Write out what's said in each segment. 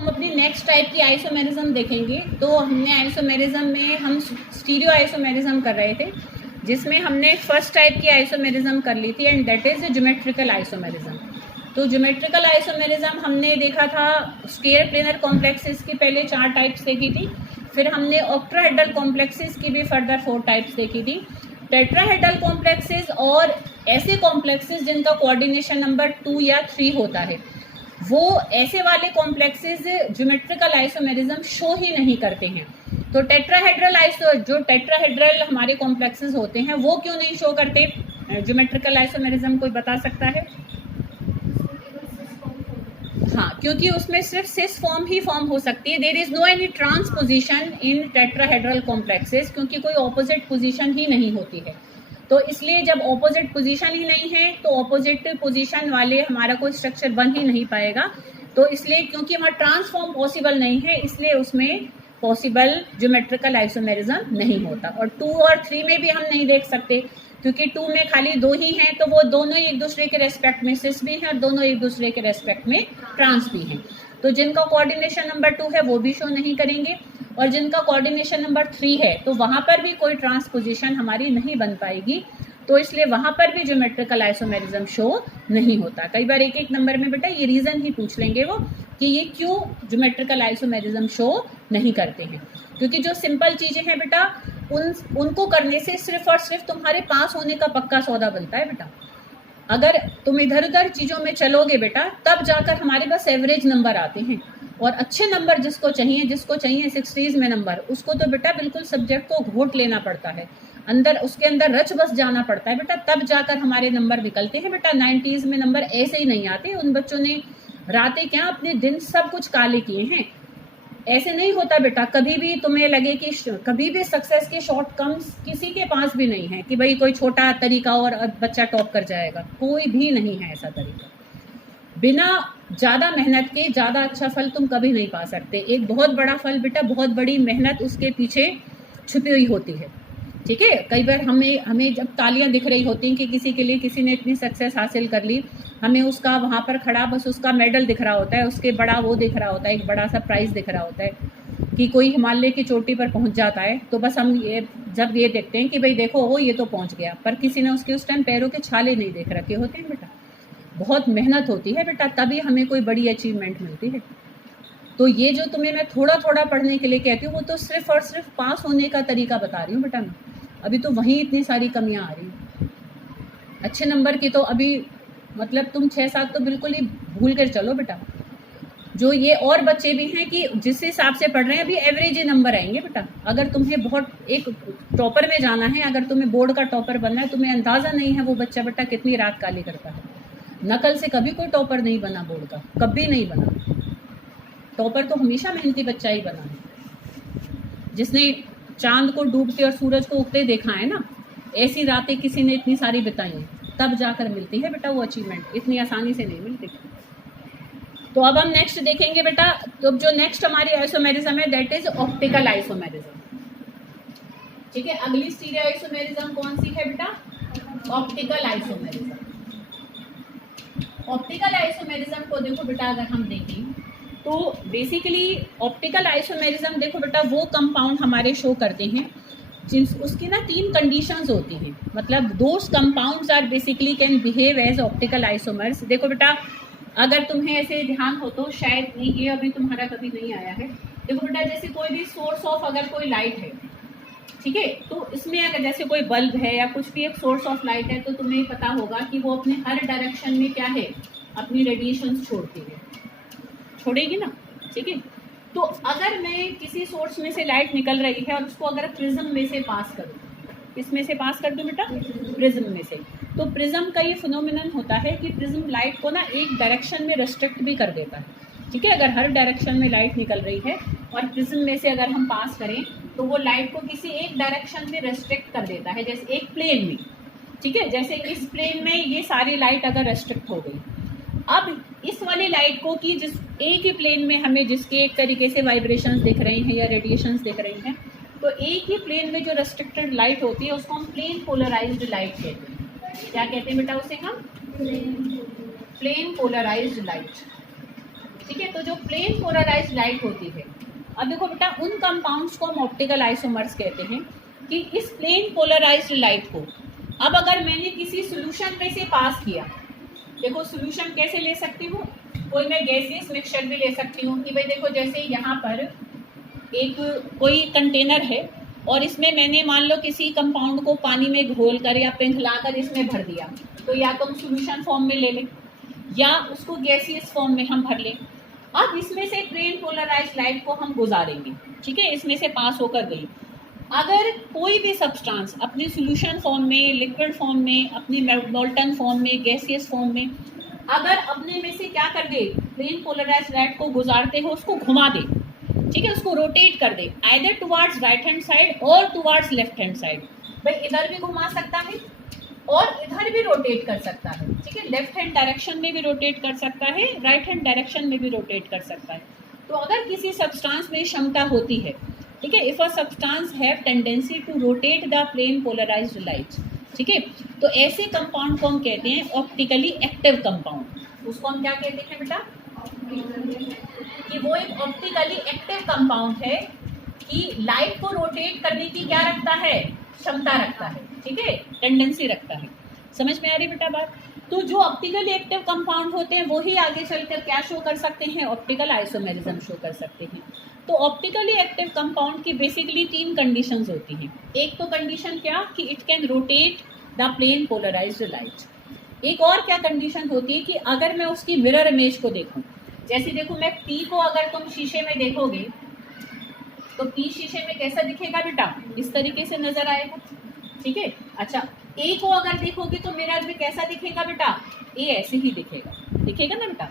हम अपनी next type की आइसोमेरिज्म देखेंगे। तो हमने आइसोमेरिज्म में हम स्टीरियो आइसोमेरिज्म कर रहे थे, जिसमें हमने फर्स्ट टाइप की आइसोमेरिज्म कर ली थी and that is geometrical isomerism. तो ज्योमेट्रिकल आइसोमेरिज्म हमने देखा था स्क्वायर प्लेनर कॉम्प्लेक्सेस की पहले 4 टाइप्स देखी थी, फिर हमने ऑक्टाहेड्रल कॉम्प्लेक्सेस की भी फर्दर 4 टाइप्स देखी थी। टेट्राहेड्रल कॉम्प्लेक्सेस और ऐसे कॉम्प्लेक्सेस जिनका कोऑर्डिनेशन नंबर 2 या 3 होता है, वो ऐसे वाले कॉम्प्लेक्सेस ज्योमेट्रिकल आइसोमेरिज्म शो ही नहीं करते हैं। तो टेट्राहेड्रल हमारे कॉम्प्लेक्सेस होते हैं, वो क्यों नहीं शो करते ज्योमेट्रिकल आइसोमेरिज्म? कोई बता सकता है? हाँ, क्योंकि उसमें सिर्फ सिस फॉर्म ही फॉर्म हो सकती है। There is no any transposition in tetrahedral complexes, क्योंकि कोई ऑपोजिट पोजीशन ही नहीं होती है। तो इसलिए जब ऑपोजिट पोजीशन ही नहीं है तो ऑपोजिट पोजीशन वाले हमारा कोई स्ट्रक्चर बन ही नहीं पाएगा। तो इसलिए क्योंकि हमारा ट्रांसफॉर्म पॉसिबल नहीं है, इसलिए उसमें पॉसिबल ज्योमेट्रिकल आइसोमेरिज्म नहीं होता। और 2 और 3 में भी हम नहीं देख सकते, क्योंकि 2 में खाली 2 ही हैं, तो वो दोनों ही एक दूसरे के रेस्पेक्ट में सिस भी हैं और दोनों एक दूसरे के रेस्पेक्ट में ट्रांस भी हैं। तो जिनका कोऑर्डिनेशन नंबर 2 है वो भी शो नहीं करेंगे, और जिनका कोऑर्डिनेशन नंबर 3 है तो वहाँ पर भी कोई ट्रांसपोजिशन हमारी नहीं बन पाएगी। तो इसलिए वहाँ पर भी ज्योमेट्रिकल आइसोमेरिज्म शो नहीं होता। कई बार एक एक नंबर में बेटा ये रीज़न ही पूछ लेंगे वो कि ये क्यों ज्योमेट्रिकल आइसोमेरिज्म शो नहीं करते हैं। क्योंकि जो सिंपल चीज़ें हैं बेटा उनको करने से सिर्फ और सिर्फ तुम्हारे पास होने का पक्का सौदा बनता है बेटा। अगर तुम इधर उधर चीज़ों में चलोगे बेटा, तब जाकर हमारे पास एवरेज नंबर आते हैं। और अच्छे नंबर जिसको चाहिए 60s में नंबर, उसको तो बेटा बिल्कुल सब्जेक्ट को घोट लेना पड़ता है, उसके अंदर रच बस जाना पड़ता है बेटा, तब जाकर हमारे नंबर निकलते हैं बेटा। 90s में नंबर ऐसे ही नहीं आते। उन बच्चों ने रातें क्या अपने दिन सब कुछ काले किए हैं। ऐसे नहीं होता बेटा, कभी भी तुम्हें लगे कि कभी भी सक्सेस के शॉर्टकम्स किसी के पास भी नहीं है कि भाई कोई छोटा तरीका और बच्चा टॉप कर जाएगा, कोई भी नहीं है ऐसा तरीका। बिना ज़्यादा मेहनत के ज़्यादा अच्छा फल तुम कभी नहीं पा सकते। एक बहुत बड़ा फल बेटा, बहुत बड़ी मेहनत उसके पीछे छुपी हुई होती है, ठीक है। कई बार हमें जब तालियां दिख रही होती हैं कि किसी के लिए किसी ने इतनी सक्सेस हासिल कर ली, हमें उसका वहाँ पर खड़ा बस उसका मेडल दिख रहा होता है, उसके बड़ा वो दिख रहा होता है, एक बड़ा सा प्राइज़ दिख रहा होता है कि कोई हिमालय की चोटी पर पहुँच जाता है, तो बस हम जब ये देखते हैं कि भाई देखो वो ये तो पहुँच गया, पर किसी ने उसके उस टाइम पैरों के छाले नहीं देख रखे होते हैं बेटा। बहुत मेहनत होती है बेटा, तभी हमें कोई बड़ी अचीवमेंट मिलती है। तो ये जो तुम्हें मैं थोड़ा थोड़ा पढ़ने के लिए कहती हूँ, वो तो सिर्फ और सिर्फ पास होने का तरीका बता रही हूँ बेटा मैं। अभी तो वहीं इतनी सारी कमियाँ आ रही हैं। अच्छे नंबर की तो अभी मतलब तुम 6-7 तो बिल्कुल ही भूल कर चलो बेटा। जो ये और बच्चे भी हैं कि जिस हिसाब से पढ़ रहे हैं, अभी एवरेज ही नंबर आएंगे बेटा। अगर तुम्हें बहुत एक टॉपर में जाना है, अगर तुम्हें बोर्ड का टॉपर बनना है, तुम्हें अंदाज़ा नहीं है वो बच्चा बेटा कितनी रात काली करता है। नकल से कभी कोई टॉपर नहीं बना बोर्ड का, कभी नहीं बना। टॉपर तो हमेशा मेहनती बच्चा ही बना है, जिसने चांद को डूबते और सूरज को उगते देखा है ना। ऐसी रातें किसी ने इतनी सारी बिताई हैं, तब जाकर मिलती है बेटा वो अचीवमेंट, इतनी आसानी से नहीं मिलती। तो अब हम नेक्स्ट देखेंगे बेटा। तो जो नेक्स्ट हमारी आइसोमेरिज्म है दैट इज ऑप्टिकल आइसोमेरिज्म, ठीक है। अगली स्टीरियो आइसोमेरिज्म कौन सी है बेटा? Optical isomerism. ऑप्टिकल आइसोमेरिज्म को देखो बेटा, अगर हम देखें तो बेसिकली ऑप्टिकल आइसोमेरिज्म देखो बेटा, वो कंपाउंड हमारे शो करते हैं उसकी ना 3 कंडीशंस होती हैं। मतलब those compounds are basically can behave as optical isomers. देखो बेटा, अगर तुम्हें ऐसे ध्यान हो तो शायद नहीं, ये अभी तुम्हारा कभी नहीं आया है। देखो बेटा, जैसे कोई भी सोर्स ऑफ अगर कोई लाइट है, ठीक है, तो इसमें अगर जैसे कोई बल्ब है या कुछ भी एक सोर्स ऑफ लाइट है, तो तुम्हें पता होगा कि वो अपने हर डायरेक्शन में क्या है, अपनी रेडिएशंस छोड़ती है, छोड़ेगी ना, ठीक है। तो अगर मैं किसी सोर्स में से लाइट निकल रही है और उसको अगर प्रिज्म में से पास करूँ, किसमें से पास कर दूँ बेटा? प्रिज्म में से। तो प्रिज्म का ये फिनोमिनन होता है कि प्रिज्म लाइट को ना एक डायरेक्शन में रेस्ट्रिक्ट भी कर देता है, ठीक है। अगर हर डायरेक्शन में लाइट निकल रही है और प्रिज्म में से अगर हम पास करें तो वो लाइट को किसी एक डायरेक्शन में रेस्ट्रिक्ट कर देता है, जैसे एक प्लेन में, ठीक है। जैसे इस प्लेन में ये सारी लाइट अगर रेस्ट्रिक्ट हो गई, अब इस वाली लाइट को कि जिस एक ही प्लेन में हमें जिसके एक तरीके से वाइब्रेशंस दिख रही हैं या रेडिएशंस दिख रही हैं, तो एक ही प्लेन में जो रेस्ट्रिक्टेड लाइट होती है उसको हम प्लेन पोलराइज्ड लाइट कहते हैं। क्या कहते हैं बेटा उसे हम? Plane polarised light. ठीक है। तो जो प्लेन पोलराइज्ड लाइट होती है, अब देखो बेटा उन कंपाउंड्स को हम ऑप्टिकल आइसोमर्स कहते हैं कि इस प्लेन पोलराइज्ड लाइट को अब अगर मैंने किसी सोल्यूशन में से पास किया, देखो सोल्यूशन कैसे ले सकती हूँ, कोई मैं गैसियस मिक्सचर भी ले सकती हूँ कि भाई देखो जैसे यहाँ पर एक कोई कंटेनर है और इसमें मैंने मान लो किसी कंपाउंड को पानी में घोल कर या पिघला कर इसमें भर दिया, तो या तो हम सोल्यूशन फॉर्म में ले लें या उसको गैसियस फॉर्म में हम भर लें। अब इसमें से प्लेन पोलराइज्ड लाइट को हम गुजारेंगे, ठीक है, इसमें से पास होकर गई। अगर कोई भी सब्सटेंस अपने सॉल्यूशन फॉर्म में, लिक्विड फॉर्म में, अपनी मोल्टन फॉर्म में, गैसियस फॉर्म में अगर अपने में से क्या कर दे, प्लेन पोलराइज्ड लाइट को गुजारते हो उसको घुमा दे, ठीक है, उसको रोटेट कर दे either towards right hand side और टुवार्ड्स लेफ्ट हैंड साइड। भाई इधर भी घुमा सकता है और इधर भी रोटेट कर सकता है, ठीक है, लेफ्ट हैंड डायरेक्शन में भी रोटेट कर सकता है, राइट हैंड डायरेक्शन में भी रोटेट कर सकता है। तो अगर किसी सब्सटेंस में क्षमता होती है, ठीक है, if a substance have tendency to rotate the plane polarised light, ठीक है, तो ऐसे कंपाउंड को हम कहते हैं ऑप्टिकली एक्टिव कंपाउंड। उसको हम क्या कहते हैं बेटा, कि वो एक ऑप्टिकली एक्टिव कंपाउंड है कि लाइट को रोटेट करने की क्या रखता है, क्षमता रखता है, ठीक है, टेंडेंसी रखता है। समझ में आ रही बेटा बात। तो जो ऑप्टिकली एक्टिव कंपाउंड होते हैं वो ही आगे चलकर क्या शो कर सकते हैं, ऑप्टिकल आइसोमेरिज्म शो कर सकते हैं। तो ऑप्टिकली एक्टिव कंपाउंड की बेसिकली 3 कंडीशंस होती हैं। एक तो कंडीशन क्या कि it can rotate the plane polarised light. एक और क्या कंडीशन होती है कि अगर मैं उसकी मिरर इमेज को देखूं, जैसे देखो मैं पी को अगर तुम शीशे में देखोगे तो पी शीशे में कैसा दिखेगा बेटा, इस तरीके से नजर आएगा, ठीक है। अच्छा ए को अगर देखोगे तो मिरर में कैसा दिखेगा बेटा, ए ऐसे ही दिखेगा, दिखेगा ना बेटा।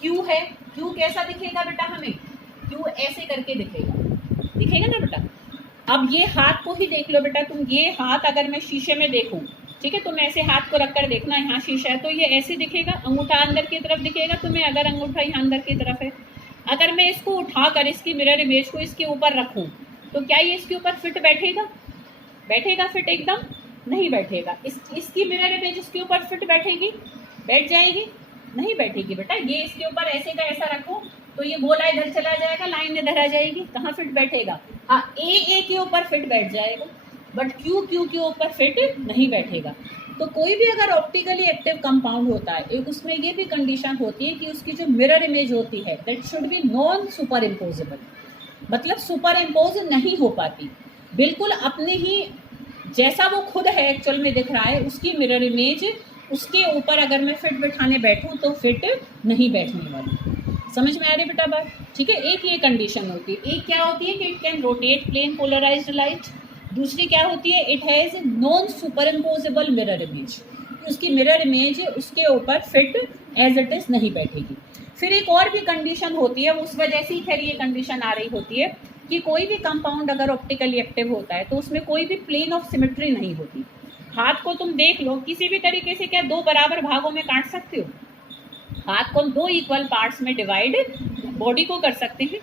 क्यू है, क्यू कैसा दिखेगा बेटा, हमें क्यू ऐसे करके दिखेगा, दिखेगा ना बेटा। अब ये हाथ को ही देख लो बेटा तुम, ये हाथ अगर मैं शीशे में देखूं, ठीक है, तुम ऐसे हाथ को रखकर देखना, यहाँ शीशा है तो ये ऐसे दिखेगा, अंगूठा अंदर की तरफ दिखेगा तुम्हें, अगर अंगूठा यहाँ अंदर की तरफ है। अगर मैं इसको उठाकर इसकी मिरर इमेज को इसके ऊपर रखूं तो क्या ये इसके ऊपर फिट बैठेगा, बैठेगा फिट, एकदम नहीं बैठेगा। इसकी मिरर इमेज इसके ऊपर फिट बैठेगी, बैठ जाएगी, नहीं बैठेगी बेटा। ये इसके ऊपर ऐसे का ऐसा रखो तो ये गोला इधर चला जाएगा, लाइन इधर आ जाएगी, कहाँ फिट बैठेगा, हाँ ए के ऊपर फिट बैठ जाएगा, बट क्यू के ऊपर फिट नहीं बैठेगा। तो कोई भी अगर ऑप्टिकली एक्टिव कंपाउंड होता है उसमें ये भी कंडीशन होती है कि उसकी जो मिरर इमेज होती है that should be non super imposable, मतलब सुपर इम्पोज नहीं हो पाती, बिल्कुल अपने ही जैसा वो खुद है एक्चुअल में दिख रहा है उसकी मिरर इमेज उसके ऊपर अगर मैं फिट बिठाने बैठूं तो फिट नहीं बैठने वाली। समझ में आ रही बेटा बात, ठीक है। एक ये कंडीशन होती है। एक क्या होती है कि it can rotate plane polarised light, दूसरी क्या होती है it has non superimposable mirror image, उसकी मिरर इमेज उसके ऊपर फिट एज इट इज नहीं बैठेगी। फिर एक और भी कंडीशन होती है, उस वजह से फिर ये कंडीशन आ रही होती है कि कोई भी कंपाउंड अगर ऑप्टिकली एक्टिव होता है तो उसमें कोई भी प्लेन ऑफ सिमेट्री नहीं होती। हाथ को तुम देख लो किसी भी तरीके से क्या 2 बराबर भागों में काट सकते हो, हाथ को हम 2 इक्वल पार्ट्स में डिवाइड बॉडी को कर सकते हैं,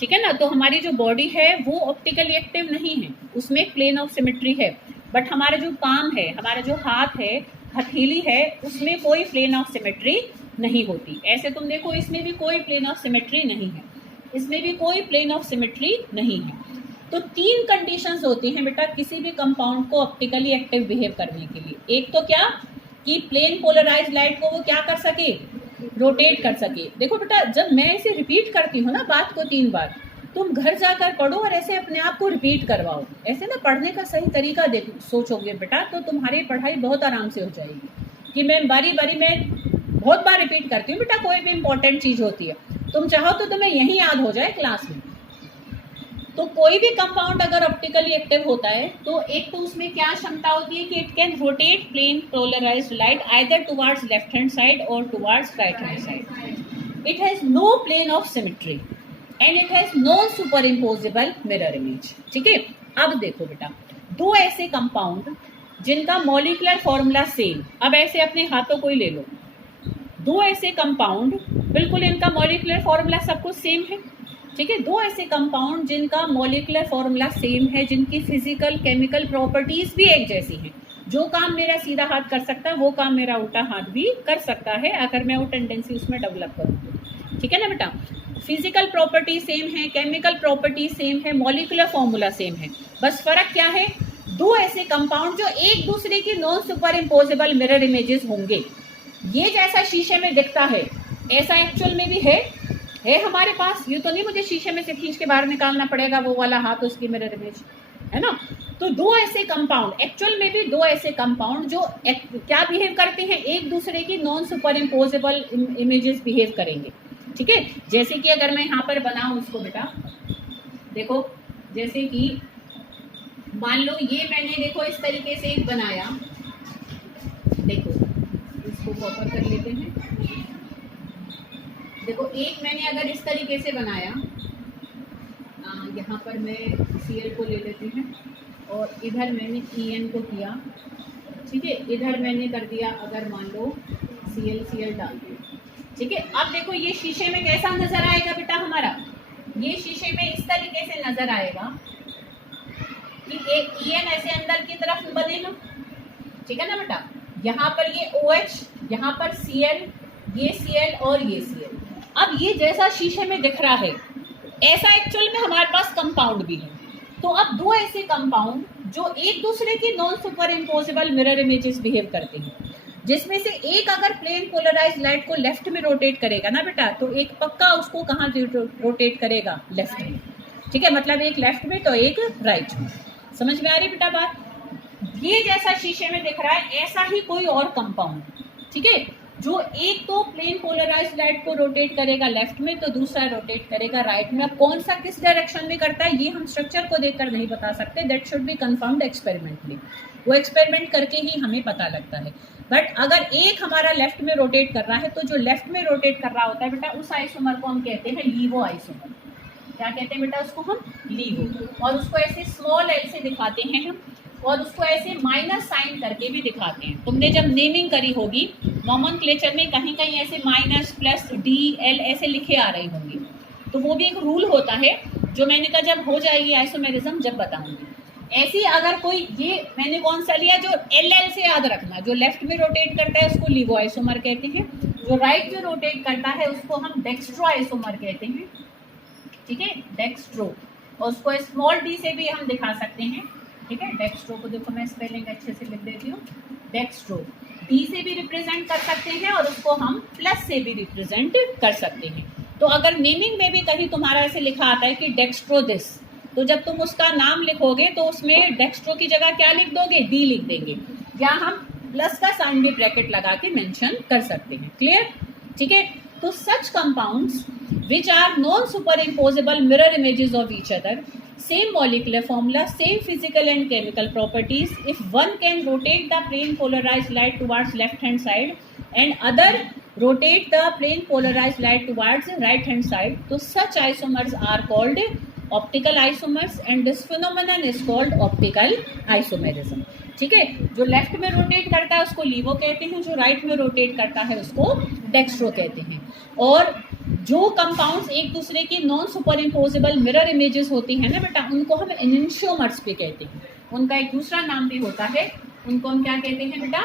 ठीक है ना। तो हमारी जो बॉडी है वो ऑप्टिकली एक्टिव नहीं है, उसमें एक प्लेन ऑफ सिमेट्री है, बट हमारा जो पाम है, हमारा जो हाथ है, हथेली है, उसमें कोई प्लेन ऑफ सिमेट्री नहीं होती। ऐसे तुम देखो इसमें भी कोई प्लेन ऑफ सिमेट्री नहीं है, इसमें भी कोई प्लेन ऑफ सिमेट्री नहीं है। तो 3 कंडीशंस होती हैं बेटा किसी भी कंपाउंड को ऑप्टिकली एक्टिव बिहेव करने के लिए। एक तो क्या कि प्लेन पोलराइज्ड लाइट को वो क्या कर सके, रोटेट कर सके। देखो बेटा जब मैं इसे रिपीट करती हूँ ना बात को 3 बार, तुम घर जाकर पढ़ो और ऐसे अपने आप को रिपीट करवाओ। ऐसे ना पढ़ने का सही तरीका सोचोगे बेटा तो तुम्हारी पढ़ाई बहुत आराम से हो जाएगी। कि मैं बारी बारी में बहुत बार रिपीट करती हूँ बेटा, कोई भी इंपॉर्टेंट चीज़ होती है तुम चाहो तो तुम्हें यही याद हो जाए क्लास में। तो कोई भी कंपाउंड अगर ऑप्टिकली एक्टिव होता है तो एक तो उसमें क्या क्षमता होती है कि it can rotate plane polarised light either towards left hand side और towards right hand side. It has no plane of symmetry and it has no superimposable mirror image, ठीक है। अब देखो बेटा 2 ऐसे कंपाउंड जिनका मॉलिक्यूलर फॉर्मूला सेम, अब ऐसे अपने हाथों को ही ले लो, 2 ऐसे कंपाउंड बिल्कुल इनका मॉलिक्यूलर फॉर्मूला सब कुछ सेम है, ठीक है। 2 ऐसे कंपाउंड जिनका मॉलिक्यूलर फॉर्मूला सेम है, जिनकी फिजिकल केमिकल प्रॉपर्टीज भी एक जैसी हैं, जो काम मेरा सीधा हाथ कर सकता है वो काम मेरा उल्टा हाथ भी कर सकता है अगर मैं वो टेंडेंसी उसमें डेवलप करूँ। ठीक है ना बेटा। फिजिकल प्रॉपर्टी सेम है, केमिकल प्रॉपर्टी सेम है, मॉलिक्यूलर फॉर्मूला सेम है, बस फर्क क्या है, दो ऐसे कंपाउंड जो एक दूसरे की non superimposable mirror images होंगे। ये जैसा शीशे में दिखता है ऐसा एक्चुअल में भी है हमारे पास। ये तो नहीं मुझे शीशे में से खींच के बाहर निकालना पड़ेगा वो वाला हाथ उसकी मिरर इमेज, है ना। तो दो ऐसे कंपाउंड, एक्चुअल में भी दो ऐसे कंपाउंड जो क्या बिहेव करते हैं, एक दूसरे की non super imposable images behave करेंगे। ठीक है, जैसे कि अगर मैं यहाँ पर बनाऊं उसको बेटा, देखो जैसे कि मान लो ये मैंने देखो इस तरीके से एक बनाया, देखो इसको कॉपर कर लेते हैं। देखो एक मैंने अगर इस तरीके से बनाया, यहाँ पर मैं Cl को ले लेती हूँ और इधर मैंने En को किया, ठीक है, इधर मैंने कर दिया अगर मान लो Cl डाल दिया, ठीक है। अब देखो ये शीशे में कैसा नजर आएगा बेटा हमारा, ये शीशे में इस तरीके से नजर आएगा कि एक En ऐसे अंदर की तरफ बनेगा, ठीक है ना बेटा। यहाँ पर ये OH, यहाँ पर Cl, ये Cl और ये Cl। अब ये जैसा शीशे में दिख रहा है ऐसा एक्चुअल में हमारे पास कंपाउंड भी है। तो अब दो ऐसे कंपाउंड जो एक दूसरे की non superimposable mirror images behave करते हैं, जिसमें से एक अगर प्लेन पोलराइज लाइट को लेफ्ट में रोटेट करेगा ना बेटा, तो एक पक्का उसको कहाँ रोटेट करेगा, लेफ्ट में, ठीक है। मतलब एक लेफ्ट में तो एक राइट में। समझ में आ रही बेटा बात। ये जैसा शीशे में दिख रहा है ऐसा ही कोई और कंपाउंड, ठीक है, जो एक तो प्लेन पोलराइज लाइट को रोटेट करेगा लेफ्ट में, तो दूसरा रोटेट करेगा राइट में। अब कौन सा किस डायरेक्शन में करता है ये हम स्ट्रक्चर को देखकर नहीं बता सकते, that should be confirmed experimentally, वो एक्सपेरिमेंट करके ही हमें पता लगता है। बट अगर एक हमारा लेफ्ट में रोटेट कर रहा है तो जो लेफ्ट में रोटेट कर रहा होता है बेटा उस आइसोमर को हम कहते हैं लीवो आइसोमर। क्या कहते हैं बेटा उसको, हम लीवो, और उसको ऐसे स्मॉल एल से दिखाते हैं हम, और उसको ऐसे माइनस साइन करके भी दिखाते हैं। तुमने जब नेमिंग करी होगी नोमेनक्लेचर में कहीं कहीं ऐसे माइनस प्लस डी एल ऐसे लिखे आ रही होंगी, तो वो भी एक रूल होता है जो मैंने कहा जब हो जाएगी आइसोमेरिज्म जब बताऊंगी। ऐसी अगर कोई, ये मैंने कौन सा लिया, जो एल एल से याद रखना, जो लेफ्ट में रोटेट करता है उसको लीवो आइसोमर कहते हैं, जो राइट में रोटेट करता है उसको हम डेक्स्ट्रो आइसोमर कहते हैं, ठीक है, डेक्स्ट्रो। और उसको स्मॉल डी से भी हम दिखा सकते हैं, ठीक है। डेक्स्ट्रो को देखो मैं स्पेलिंग अच्छे से लिख देती हूँ, डेक्स्ट्रो डी से भी रिप्रेजेंट कर सकते हैं और उसको हम प्लस से भी रिप्रेजेंट कर सकते हैं। तो अगर नेमिंग में भी कहीं तुम्हारा ऐसे लिखा आता है कि डेक्स्ट्रो दिस, तो जब तुम उसका नाम लिखोगे तो उसमें डेक्स्ट्रो की जगह क्या लिख दोगे, डी लिख देंगे, या हम प्लस का साइन भी ब्रैकेट लगा के मेंशन कर सकते हैं। क्लियर, ठीक है। तो सच compounds which are non-superimposable mirror images of each other, same molecular formula, same physical and chemical properties. If one can rotate the plane polarized light towards left hand side and other rotate the plane polarized light towards right hand side, so such isomers are called optical isomers and this phenomenon is called optical isomerism. ठीक है, जो left में rotate करता है उसको लीवो कहते हैं, जो राइट में रोटेट करता है उसको डेक्स्ट्रो कहते हैं। और जो कंपाउंड्स एक दूसरे की non superimposable mirror images होती हैं ना बेटा, उनको हम एनेंशियोमर्स भी कहते हैं। उनका एक दूसरा नाम भी होता है, उनको हम क्या कहते हैं बेटा,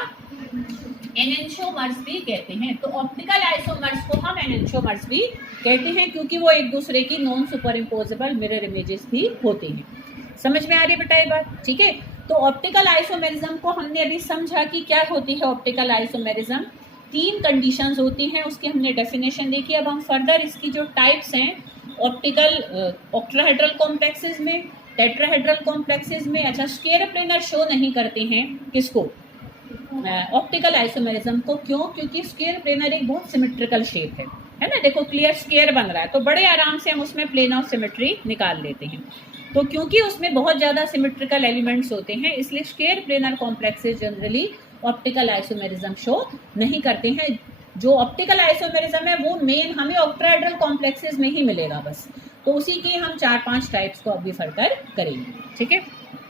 एनेंशियोमर्स भी कहते हैं। तो ऑप्टिकल आइसोमर्स को हम एनेंशियोमर्स भी कहते हैं क्योंकि वो एक दूसरे की non superimposable mirror images भी होती हैं। समझ में आ रही बेटा ये बात, ठीक है। तो ऑप्टिकल आइसोमेरिज्म को हमने अभी समझा कि क्या होती है ऑप्टिकल आइसोमेरिज्म। तीन कंडीशंस होती हैं, उसकी हमने डेफिनेशन देखी। अब हम फर्दर इसकी जो टाइप्स हैं ऑप्टिकल ऑक्टाहेड्रल कॉम्प्लेक्सेस में, टेट्राहेड्रल कॉम्प्लेक्सेस में, अच्छा स्क्वायर प्लेनर शो नहीं करते हैं किसको, ऑप्टिकल आइसोमेरिज्म को। क्यों? क्योंकि स्क्वायर प्लेनर एक बहुत सिमेट्रिकल शेप है ना। देखो क्लियर स्क्वायर बन रहा है तो बड़े आराम से हम उसमें प्लेन ऑफ सिमेट्री निकाल लेते हैं। तो क्योंकि उसमें बहुत ज़्यादा सिमेट्रिकल एलिमेंट्स होते हैं इसलिए square planar complexes generally optical isomerism show नहीं करते हैं। जो ऑप्टिकल आइसोमेरिज्म है वो मेन हमें ऑक्टाहेड्रल कॉम्प्लेक्सेस में ही मिलेगा बस। तो उसी की हम 4-5 टाइप्स को अभी फर्दर करेंगे, ठीक है।